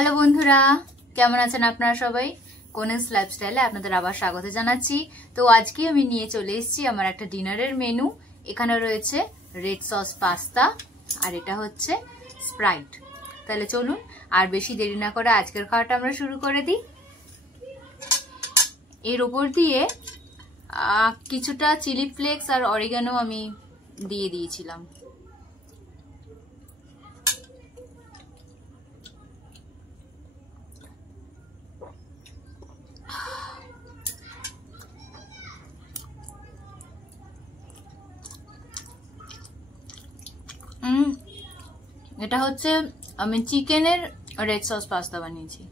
Hello বন্ধুরা, কেমন আছেন আপনারা সবাই? কোনেস লাইফস্টাইলে আপনাদের আবার স্বাগত জানাচ্ছি। তো আজকে আমি নিয়ে চলে এসেছি আমার একটা ডিনারের মেনু। এখানে রয়েছে রেড সস পাস্তা আর এটা হচ্ছে স্প্রাইট। তাহলে চলুন আর বেশি দেরি না করে আজকের খাওয়াটা আমরা শুরু করে দিই। এর উপর দিয়ে কিছুটা চিলি ফ্লেক্স আর অরিগানো আমি দিয়ে দিয়েছিলাম। এটা হচ্ছে আমি চিকেনের রেড সস পাস্তা বানিয়েছি।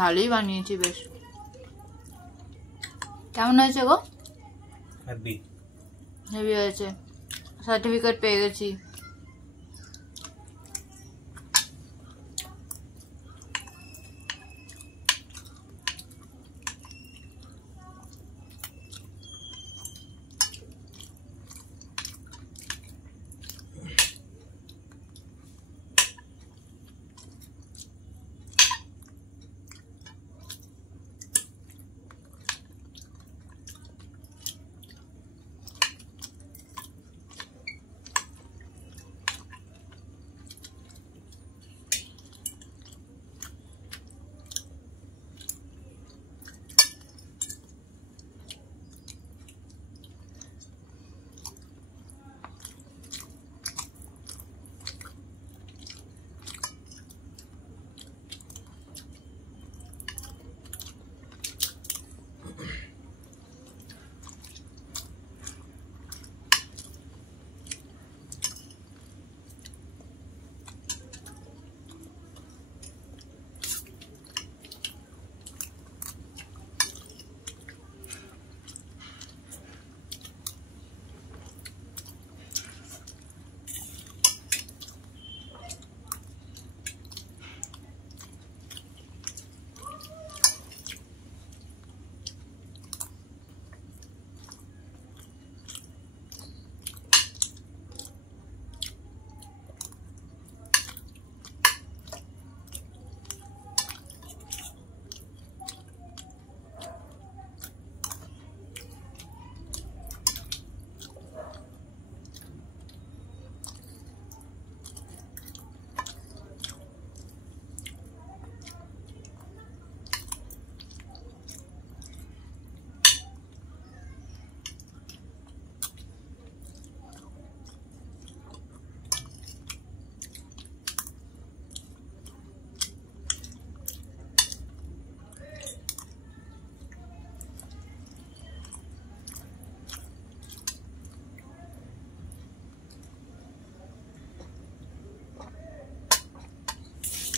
ভালোই বানিয়েছি, বেশ। কেমন হয়েছে গো? হেভি হয়েছে। সার্টিফিকেট পেয়ে গেছি।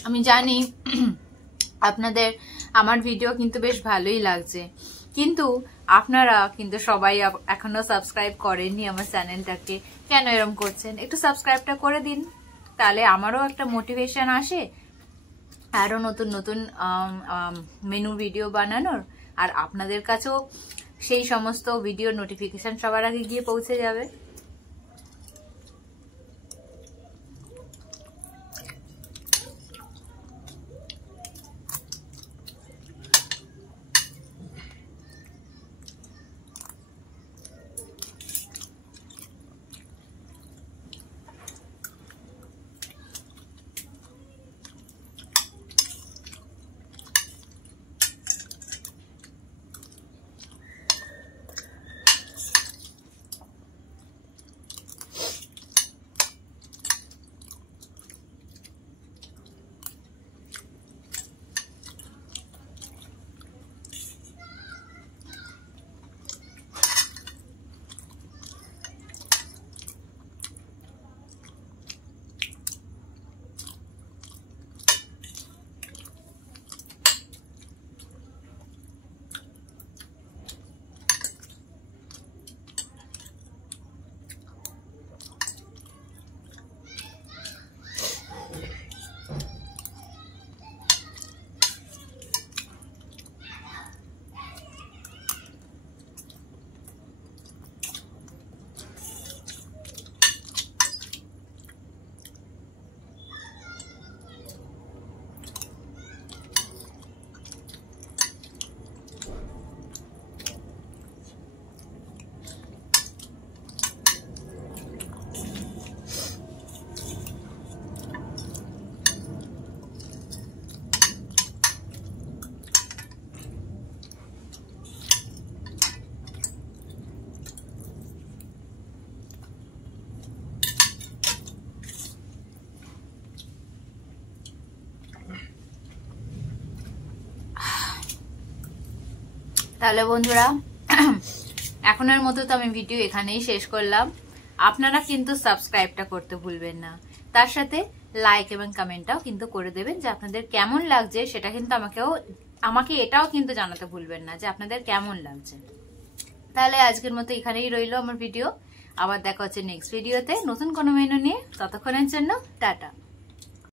আমি জানি আপনাদের আমার ভিডিও কিন্তু বেশ ভালোই লাগছে, কিন্তু আপনারা কিন্তু সবাই এখনো সাবস্ক্রাইব করেননি আমার চ্যানেলটাকে। কেন এরকম করছেন? একটু সাবস্ক্রাইবটা করে দিন, তাহলে আমারও একটা মোটিভেশন আসে আরো নতুন নতুন মেনু ভিডিও বানানোর, আর আপনাদের কাছেও সেই সমস্ত ভিডিও নোটিফিকেশন সবার আগে গিয়ে পৌঁছে যাবে। তাহলে বন্ধুরা এখনের মতো তো আমি ভিডিও এখানেই শেষ করলাম। আপনারা কিন্তু সাবস্ক্রাইবটা করতে ভুলবেন না, তার সাথে লাইক এবং কমেন্টটাও কিন্তু করে দেবেন যে আপনাদের কেমন লাগছে, সেটা কিন্তু আমাকে এটাও কিন্তু জানাতে ভুলবেন না যে আপনাদের কেমন লাগছে। তাহলে আজকের মতো এখানেই রইলো আমার ভিডিও। আবার দেখা হচ্ছে নেক্সট ভিডিওতে নতুন কোনো মেনু নিয়ে। ততক্ষণের জন্য টাটা।